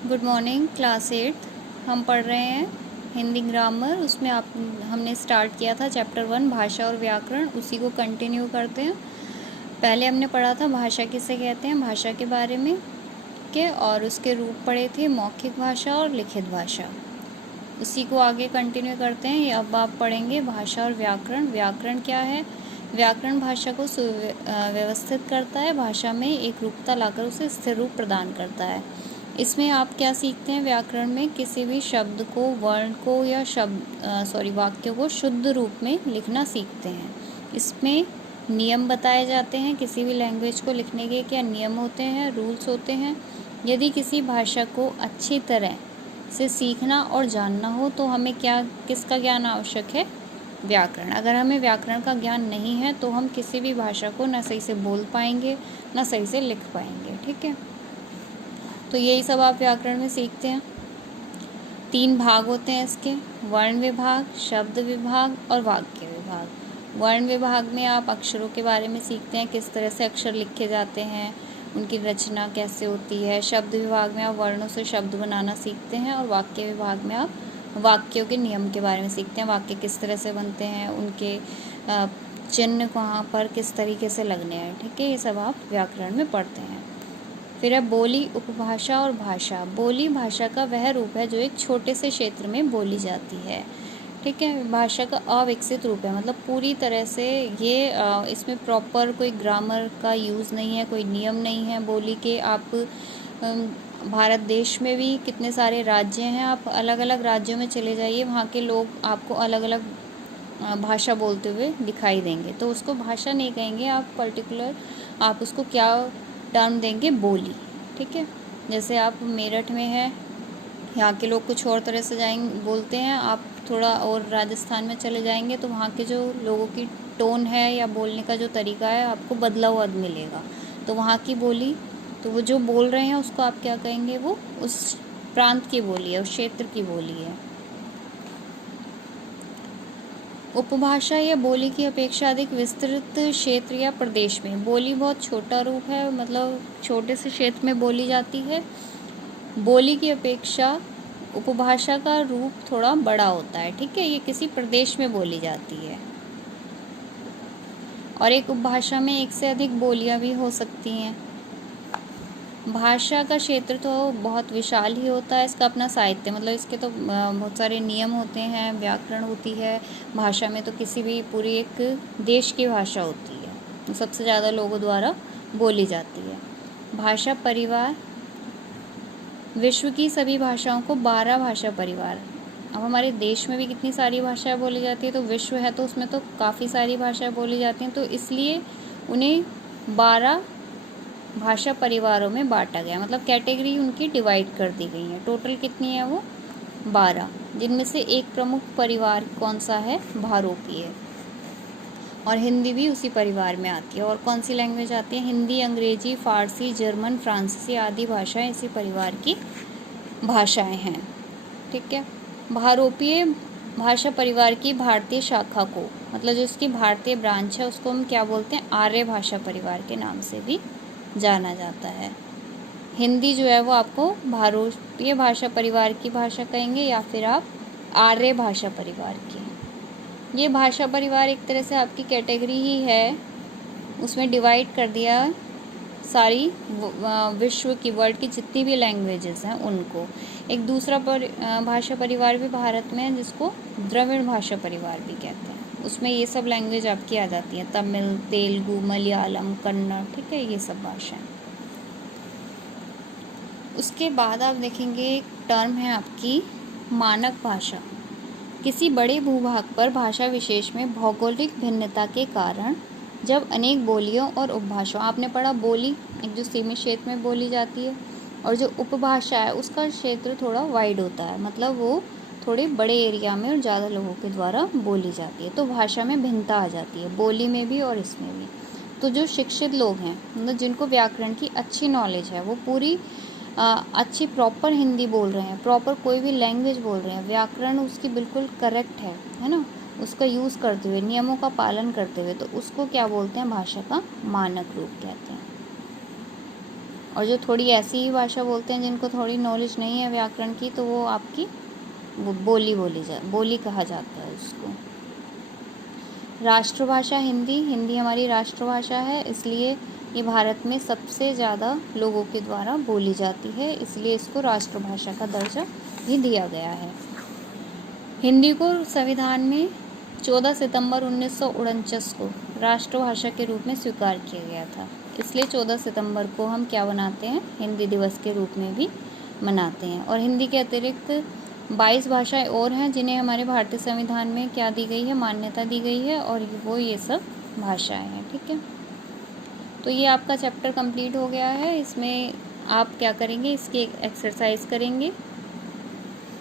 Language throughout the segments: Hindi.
गुड मॉर्निंग क्लास 8 हम पढ़ रहे हैं हिंदी ग्रामर। उसमें हमने स्टार्ट किया था चैप्टर 1 भाषा और व्याकरण, उसी को कंटिन्यू करते हैं। पहले हमने पढ़ा था भाषा किसे कहते हैं, भाषा के बारे में के और उसके रूप पढ़े थे मौखिक भाषा और लिखित भाषा। उसी को आगे कंटिन्यू करते हैं। अब आप पढ़ेंगे भाषा और व्याकरण। व्याकरण क्या है? व्याकरण भाषा को व्यवस्थित करता है, भाषा में एक रूपता लाकर उसे स्थिर रूप प्रदान करता है। इसमें आप क्या सीखते हैं? व्याकरण में किसी भी शब्द को, वर्ण को या वाक्य को शुद्ध रूप में लिखना सीखते हैं। इसमें नियम बताए जाते हैं, किसी भी लैंग्वेज को लिखने के क्या नियम होते हैं, रूल्स होते हैं। यदि किसी भाषा को अच्छी तरह से सीखना और जानना हो तो हमें किसका ज्ञान आवश्यक है? व्याकरण। अगर हमें व्याकरण का ज्ञान नहीं है तो हम किसी भी भाषा को ना सही से बोल पाएंगे, ना सही से लिख पाएंगे। ठीक है, तो यही सब आप व्याकरण में सीखते हैं। 3 भाग होते हैं इसके, वर्ण विभाग, शब्द विभाग और वाक्य विभाग। वर्ण विभाग में आप अक्षरों के बारे में सीखते हैं, किस तरह से अक्षर लिखे जाते हैं, उनकी रचना कैसे होती है। शब्द विभाग में आप वर्णों से शब्द बनाना सीखते हैं और वाक्य विभाग में आप वाक्यों के नियम के बारे में सीखते हैं, वाक्य किस तरह से बनते हैं, उनके चिन्ह कहाँ पर किस तरीके से लगने हैं। ठीक है, ये सब आप व्याकरण में पढ़ते हैं। फिर है बोली, उपभाषा और भाषा। बोली भाषा का वह रूप है जो एक छोटे से क्षेत्र में बोली जाती है। ठीक है, भाषा का अविकसित रूप है, मतलब पूरी तरह से ये इसमें प्रॉपर कोई ग्रामर का यूज़ नहीं है, कोई नियम नहीं है बोली के। आप भारत देश में भी कितने सारे राज्य हैं, आप अलग अलग राज्यों में चले जाइए, वहाँ के लोग आपको अलग अलग भाषा बोलते हुए दिखाई देंगे, तो उसको भाषा नहीं कहेंगे आप पर्टिकुलर, आप उसको क्या टर्म देंगे? बोली। ठीक है, जैसे आप मेरठ में है, यहाँ के लोग कुछ और तरह से बोलते हैं, आप थोड़ा और राजस्थान में चले जाएंगे तो वहाँ के जो लोगों की टोन है या बोलने का जो तरीका है आपको बदला हुआ मिलेगा। तो वहाँ की बोली, तो वो जो बोल रहे हैं उसको आप क्या कहेंगे? वो उस प्रांत की बोली है, उस क्षेत्र की बोली है। उपभाषा या बोली की अपेक्षा अधिक विस्तृत क्षेत्र या प्रदेश में। बोली बहुत छोटा रूप है, मतलब छोटे से क्षेत्र में बोली जाती है। बोली की अपेक्षा उपभाषा का रूप थोड़ा बड़ा होता है। ठीक है, ये किसी प्रदेश में बोली जाती है और एक उपभाषा में एक से अधिक बोलियां भी हो सकती हैं। भाषा का क्षेत्र तो बहुत विशाल ही होता है, इसका अपना साहित्य, मतलब इसके तो बहुत सारे नियम होते हैं, व्याकरण होती है। भाषा में तो किसी भी पूरी एक देश की भाषा होती है, तो सबसे ज़्यादा लोगों द्वारा बोली जाती है। भाषा परिवार, विश्व की सभी भाषाओं को 12 भाषा परिवार। अब हमारे देश में भी कितनी सारी भाषाएं बोली जाती है, तो विश्व है तो उसमें तो काफ़ी सारी भाषाएं बोली जाती हैं, तो इसलिए उन्हें 12 भाषा परिवारों में बांटा गया, मतलब कैटेगरी उनकी डिवाइड कर दी गई है। टोटल कितनी है? वो 12, जिनमें से एक प्रमुख परिवार कौन सा है? भारोपीय, और हिंदी भी उसी परिवार में आती है। और कौन सी लैंग्वेज आती है? हिंदी, अंग्रेजी, फारसी, जर्मन, फ्रांसीसी आदि भाषाएं इसी परिवार की भाषाएं हैं। ठीक है, भारोपीय भाषा परिवार की भारतीय शाखा को, मतलब जो इसकी भारतीय ब्रांच है उसको हम क्या बोलते हैं? आर्य भाषा परिवार के नाम से भी जाना जाता है। हिंदी जो है वो आपको भारोपीय भाषा परिवार की भाषा कहेंगे या फिर आप आर्य भाषा परिवार की। ये भाषा परिवार एक तरह से आपकी कैटेगरी ही है, उसमें डिवाइड कर दिया सारी विश्व की, वर्ल्ड की जितनी भी लैंग्वेजेस हैं उनको। एक दूसरा भाषा परिवार भी भारत में है जिसको द्रविड़ भाषा परिवार भी कहते हैं, उसमें ये सब लैंग्वेज आपकी आ जाती हैं, तमिल, तेलुगु, मलयालम, कन्नड़। ठीक है, ये सब भाषाएं। उसके बाद आप देखेंगे एक टर्म है आपकी मानक भाषा। किसी बड़े भूभाग पर भाषा विशेष में भौगोलिक भिन्नता के कारण जब अनेक बोलियों और उपभाषाओं, आपने पढ़ा बोली एक जो सीमित क्षेत्र में बोली जाती है, और जो उपभाषा है उसका क्षेत्र थोड़ा वाइड होता है, मतलब वो थोड़े बड़े एरिया में और ज़्यादा लोगों के द्वारा बोली जाती है, तो भाषा में भिन्नता आ जाती है, बोली में भी और इसमें भी। तो जो शिक्षित लोग हैं, मतलब जिनको व्याकरण की अच्छी नॉलेज है, वो पूरी अच्छी प्रॉपर हिंदी बोल रहे हैं, प्रॉपर कोई भी लैंग्वेज बोल रहे हैं, व्याकरण उसकी बिल्कुल करेक्ट है ना, उसका यूज़ करते हुए, नियमों का पालन करते हुए, तो उसको क्या बोलते हैं? भाषा का मानक रूप कहते हैं। और जो थोड़ी ऐसी ही भाषा बोलते हैं जिनको थोड़ी नॉलेज नहीं है व्याकरण की, तो वो आपकी बोली कहा जाता है उसको। राष्ट्रभाषा हिंदी। हिंदी हमारी राष्ट्रभाषा है, इसलिए ये भारत में सबसे ज़्यादा लोगों के द्वारा बोली जाती है, इसलिए इसको राष्ट्रभाषा का दर्जा भी दिया गया है। हिंदी को संविधान में 14 सितंबर 1949 को राष्ट्रभाषा के रूप में स्वीकार किया गया था, इसलिए 14 सितंबर को हम क्या मनाते हैं, हिंदी दिवस के रूप में भी मनाते हैं। और हिंदी के अतिरिक्त 22 भाषाएं और हैं जिन्हें हमारे भारतीय संविधान में क्या दी गई है, मान्यता दी गई है, और वो ये सब भाषाएं हैं। ठीक है, तो ये आपका चैप्टर कंप्लीट हो गया है। इसमें आप क्या करेंगे, इसकी एक्सरसाइज करेंगे।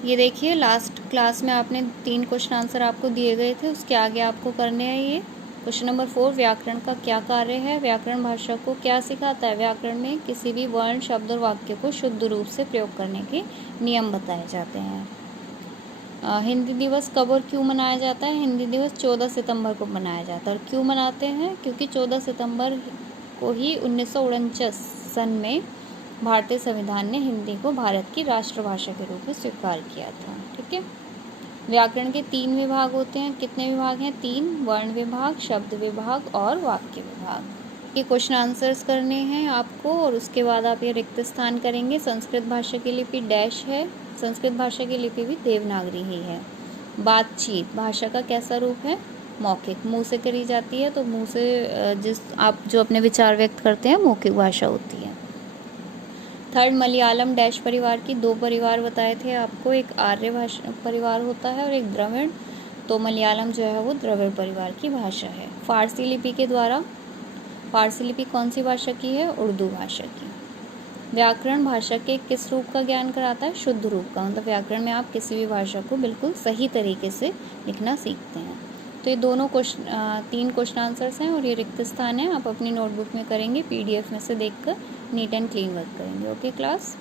ये देखिए, लास्ट क्लास में आपने 3 क्वेश्चन आंसर आपको दिए गए थे, उसके आगे आपको करने हैं ये। क्वेश्चन नंबर 4, व्याकरण का क्या कार्य है, व्याकरण भाषा को क्या सिखाता है, व्याकरण में किसी भी वर्ण, शब्द और वाक्य को शुद्ध रूप से प्रयोग करने के नियम बताए जाते हैं। हिंदी दिवस कब और क्यों मनाया जाता है, हिंदी दिवस 14 सितंबर को मनाया जाता है। और क्यों मनाते हैं, क्योंकि 14 सितंबर को ही 1949 सन में भारतीय संविधान ने हिंदी को भारत की राष्ट्रभाषा के रूप में स्वीकार किया था। ठीक है, व्याकरण के 3 विभाग होते हैं। कितने विभाग हैं, 3, वर्ण विभाग, शब्द विभाग और वाक्य विभाग। ये क्वेश्चन आंसर्स करने हैं आपको, और उसके बाद आप ये रिक्त स्थान करेंगे। संस्कृत भाषा की लिपि डैश है, संस्कृत भाषा की लिपि भी देवनागरी ही है। बातचीत भाषा का कैसा रूप है, मौखिक, मुंह से करी जाती है, तो मुंह से आप जो अपने विचार व्यक्त करते हैं मौखिक भाषा होती है। थर्ड, मलयालम डैश परिवार की 2 परिवार बताए थे आपको, एक आर्य भाषा परिवार होता है और एक द्रविड़, तो मलयालम जो है वो द्रविड़ परिवार की भाषा है। फारसी लिपि के द्वारा, फारसी लिपि कौन सी भाषा की है, उर्दू भाषा की। व्याकरण भाषा के किस रूप का ज्ञान कराता है, शुद्ध रूप का, मतलब व्याकरण में आप किसी भी भाषा को बिल्कुल सही तरीके से लिखना सीखते हैं। तो ये दोनों 3 क्वेश्चन आंसर्स हैं और ये रिक्त स्थान है, आप अपनी नोटबुक में करेंगे, PDF में से देखकर नीट एंड क्लीन वर्क करेंगे। Okay class.